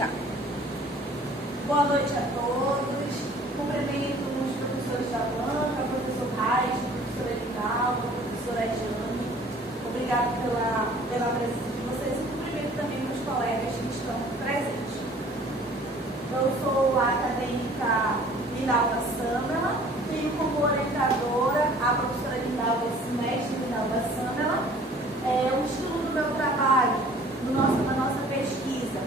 já. Boa noite a todos. Cumprimento os professores da banca, o professor Raiz, a professora Edinalva, a professora Ediane. Obrigada pela presença de vocês e cumprimento também meus colegas que estão presentes. Eu sou a acadêmica Linalva Samela, tenho como orientadora a professora Linalva Simestre Linalva Samela. O estudo do meu trabalho, da nossa pesquisa,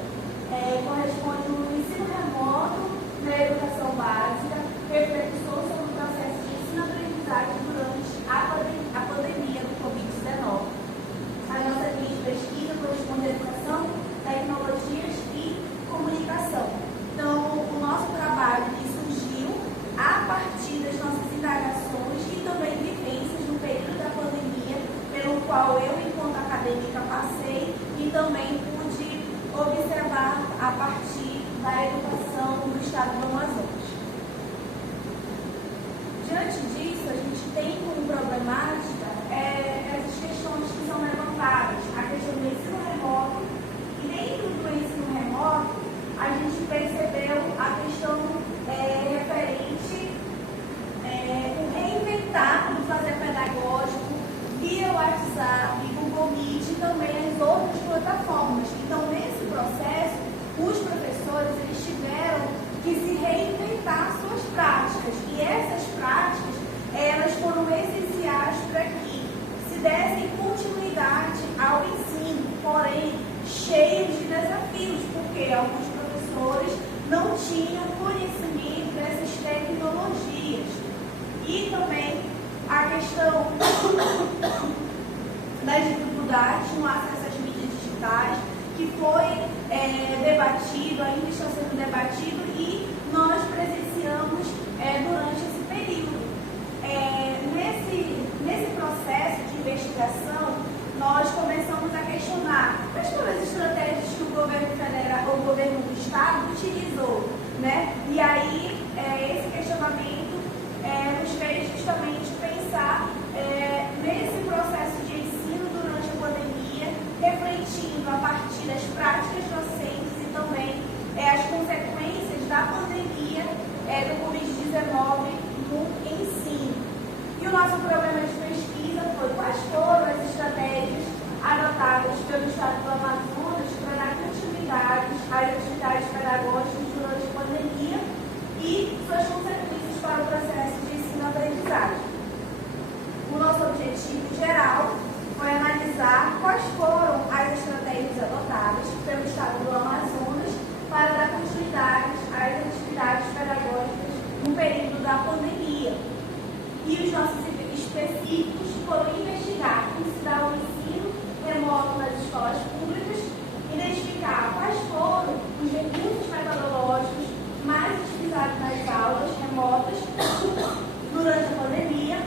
corresponde ao ensino remoto na educação básica, reflexões sobre o processo de ensino-aprendizagem durante a pandemia do Covid-19. A nossa linha de pesquisa corresponde à educação, tecnologias e comunicação. Então, o nosso trabalho surgiu a partir das nossas indagações e também vivências no período da pandemia, pelo qual eu, enquanto acadêmica, passei e também pude observar a partir da educação do estado do Amazonas. Diante disso, a gente tem como problemática as questões que são levantadas, a questão do ensino remoto, e dentro do ensino remoto, a gente percebeu a questão referente o reinventar do fazer pedagógico via WhatsApp, Google Meet e também as outras plataformas. Então, nesse processo, os professores eles tiveram que se reinventar suas práticas e essas práticas elas foram essenciais para que se dessem continuidade ao ensino, porém cheios de desafios, porque alguns professores não tinham conhecimento dessas tecnologias. E também a questão das dificuldades no acesso às mídias digitais, que foi debatido, ainda está sendo debatido, e nós presenciamos durante esse período. Nesse processo de investigação, nós começamos a questionar quais foram as estratégias que o governo federal, o governo do estado utilizou, né? E aí, esse questionamento nos fez justamente pensar nesse processo de ensino durante a pandemia, refletindo a partir das práticas docentes e também as consequências da pandemia do Covid-19 no ensino. E o nosso programa de pesquisa foi quais foram as estratégias adotadas pelo estado do Amazonas para dar continuidade às atividades pedagógicas durante a pandemia e suas consequências para o processo de ensino-aprendizagem. O nosso objetivo geral foi analisar quais foram as estratégias adotadas pelo estado do Amazonas para dar continuidade às atividades pedagógicas no período da pandemia. E os nossos específicos foram investigar como se dá o ensino remoto nas escolas públicas, identificar quais foram os recursos metodológicos mais utilizados nas aulas remotas durante a pandemia,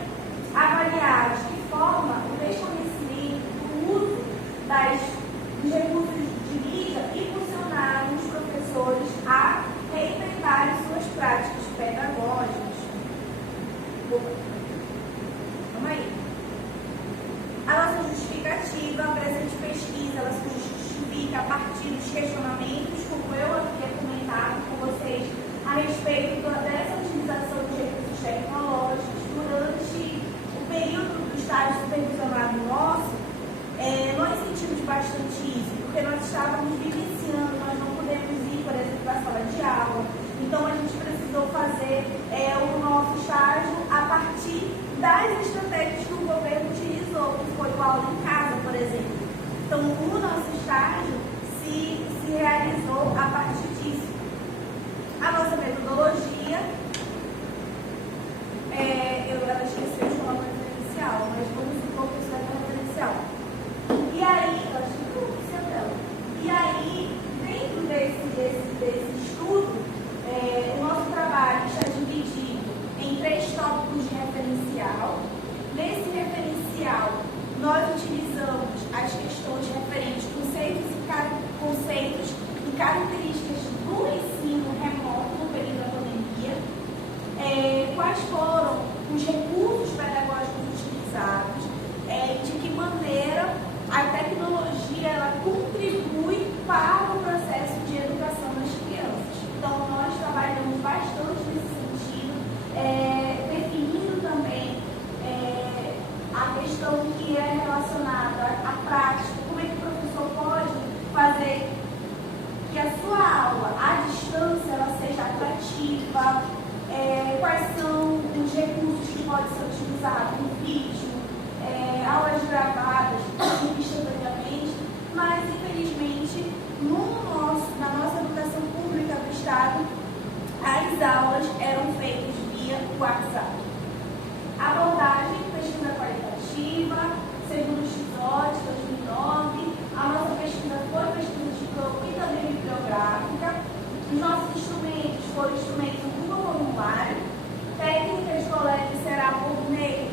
avaliar de que forma o desconhecimento do uso dos recursos de mídia impulsionaram os professores a reinventarem suas práticas pedagógicas. Vamos aí. A nossa justificativa, a presente pesquisa, ela se justifica a partir dos questionamentos, como eu havia comentado com vocês, a respeito dessa utilização de recursos tecnológicos durante o período do estágio supervisionado nosso. Nós sentimos bastante isso, porque nós estávamos vivenciando, nós não podemos ir, por exemplo, para a sala de aula. Então, a gente precisou fazer o nosso estágio a partir das estratégias que o governo utilizou, que foi o aula em casa, por exemplo. Então, o nosso estágio se realizou a partir disso. A nossa metodologia, ela esqueceu de falar referencial, mas vamos supor que isso é referencial. E aí, dentro desse estudo, o nosso trabalho está dividido em 3 tópicos de referencial. Nesse referencial, nós utilizamos as questões referentes conceitos pode ser utilizado em vídeo, aulas gravadas instantaneamente, mas infelizmente na nossa educação pública do Estado, as aulas eram feitas via WhatsApp. Abordagem, pesquisa qualitativa, segundo o XOT 2009, a nossa pesquisa foi pesquisa de campo e também bibliográfica. Os nossos instrumentos foram instrumentos do Google Formulário. Técnica de coleta será por meio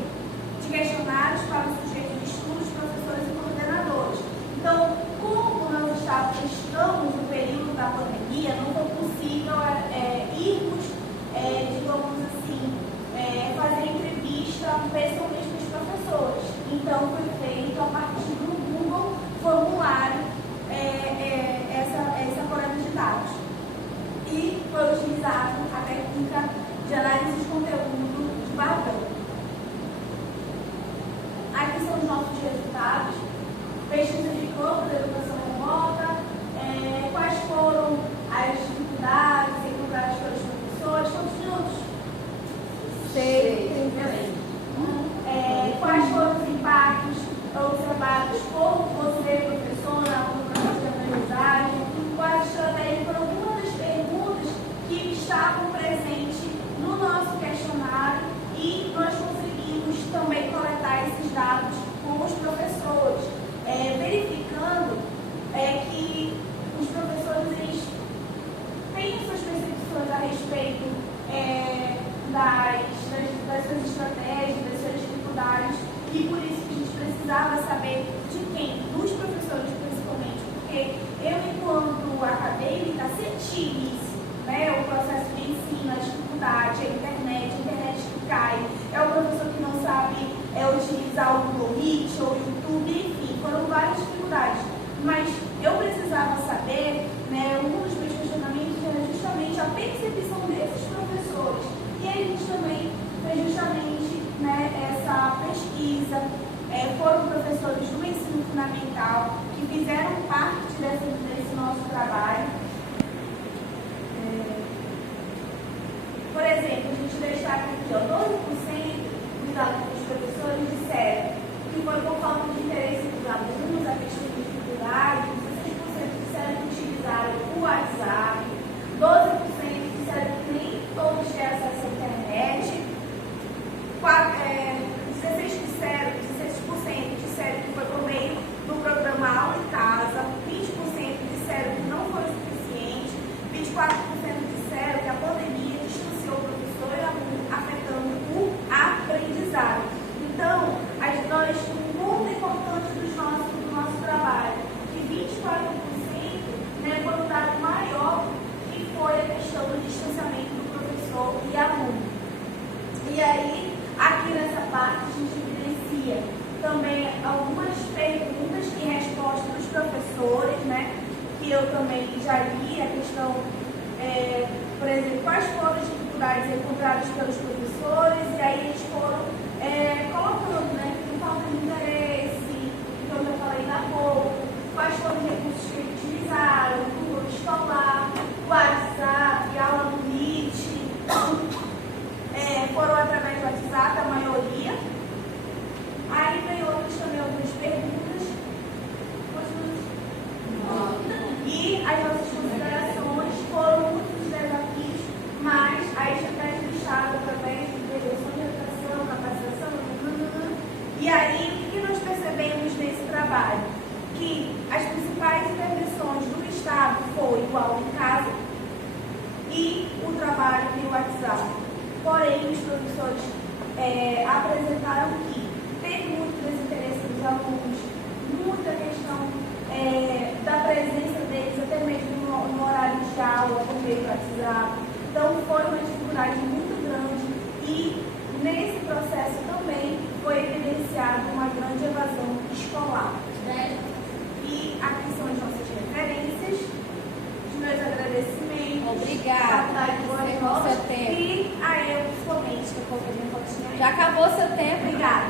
de questionários para os sujeitos de estudos, professores e coordenadores. Então, como nós estamos no período da pandemia, não foi possível irmos, digamos assim, fazer entrevista pessoalmente com os professores. Então, foi feito a partir do Google Formulário essa coleta de dados. E foi utilizado a técnica de análise de conteúdo de Bardan. Aqui são os nossos resultados. Pesquisa de campo da educação remota, quais foram as dificuldades encontradas pelos professores, quantos minutos? 6. Quais foram os impactos observados por você, professor, no processo de aprendizagem? Quais estratégias foram algumas das perguntas que estavam presentes no nosso questionário e nós conseguimos também coletar esses dados com os professores, verificando que os professores eles têm suas percepções a respeito das suas estratégias, das suas dificuldades, e por isso que a gente precisava saber de quem? Dos professores principalmente, porque eu, enquanto acadêmica, senti isso, né? O processo de ensino, a dificuldade, a internet que cai, é o professor que não sabe utilizar o Google Meet ou o YouTube, enfim, foram várias dificuldades. Mas eu precisava saber, né, um dos meus questionamentos era justamente a percepção desses professores. E aí a gente também fez justamente, né, essa pesquisa. Foram professores do ensino fundamental que fizeram parte desse nosso trabalho. Por exemplo, a gente destaca aqui, 12% dos professores disseram que foi por falta de interesse dos alunos, a questão de dificuldade, 16% disseram que utilizaram o WhatsApp, 12% disseram que nem todos têm acesso à internet, 16% disseram que foi por meio do programa Aula em Casa, 20% disseram que não foi o suficiente, 24% disseram que a pandemia distanciou o professor e o aluno, afetando o aprendizado. Então, nós, um ponto importante do nosso trabalho, que 24%, né, foi um dado maior, que foi a questão do distanciamento do professor e aluno. E aí, aqui nessa parte, a gente evidencia também algumas perguntas e respostas dos professores, né, que eu também já li, a questão, por exemplo, quais foram as dificuldades encontradas pelos professores, e aí eles foram colocando, né, que falta de interesse, então eu falei ainda há pouco, quais foram os recursos que eles utilizaram, o Google Escolar, o WhatsApp, a aula do Meet, foram através do WhatsApp, a maioria. Aí tem outras também, algumas perguntas. E as nossas considerações foram muitos desafios, mas a estratégia do Estado, através de intervenção de educação, capacitação, e aí o que nós percebemos nesse trabalho? Que as principais intervenções do Estado foi o Aula em Casa e o trabalho via WhatsApp. Porém, os professores apresentaram que teve muito desinteresse dos alunos, muita questão da presença deles, até mesmo no horário de aula, por meio do WhatsApp. Então, foi uma dificuldade muito grande e, nesse processo também, foi evidenciada uma grande evasão escolar. Né? E aqui são as nossas referências, os meus agradecimentos. Obrigada. Seu tempo. E aí eu, principalmente, que eu coloquei minha fotinha aí. Já acabou seu tempo? Obrigada.